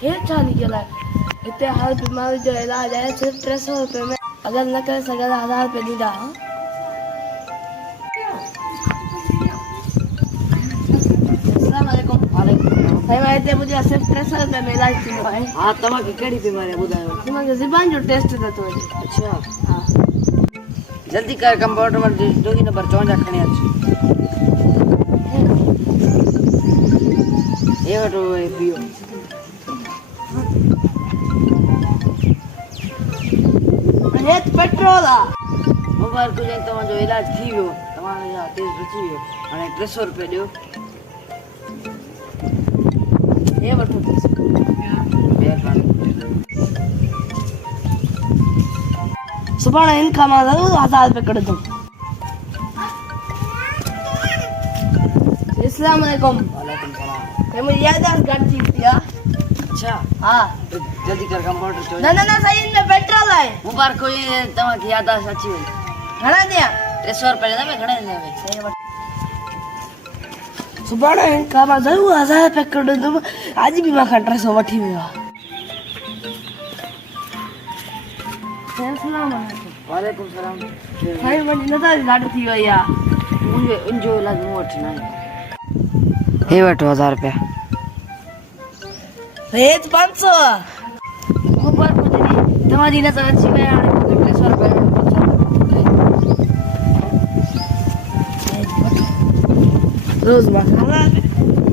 के चाली गेला इतने हर बीमारी जो इलाज है सिर्फ 300 रुपये में अगर न कर सके 1000 रुपये दीदा भाई मैं इतने मुझे सिर्फ 300 रुपये में इलाज थी भाई हाँ तमाके केड़ी बीमारी बुधायो तुम्हारे ज़ुबान जो टेस्ट था तो अच्छा हाँ जल्दी कर कंपाउंडर में दोगी नंबर 54 खणे अछि ये वठो ए पियो रेत पेट्रोल मुबारक हुजे तव्हांजो इलाज थी वियो तव्हांजो या तेज बची वियो हाणे 300 रुपया ॾियो ये वठो महिरबानी सुभाणे इनका मां ज़रूर 1000 रुपये कढ दूं अस्सलाम वालेकुम वालेकुम सलाम ये मुझे याददाश्त घट थी थी अच्छा हाँ जल्दी कर कंपाउंडर चो ना ना ना सही इनमें पेट्रोल है मुबारक हुजे तव्हांखे याददाश्त अची वई घणा दिया 300 रुपया ॾिना घणे ॾिना सही वठ सुभाणे इनका मां ज़रूर 1000 रुपये कढ दूं आज भी मां खां 300 वठी वियो अस्सलाम वालेकुम वालेकुम सलाम साईं मुंहिंजी नज़र घट थी वई आहे मुंहिंजो इनजो इलाज मूं वटि न आहे हे वठो 1000 रुपया रेत 500 मुबारक हुजे तव्हांजी नज़र अची वई हाणे मूंखे 300 रुपया रोज़ मां 1000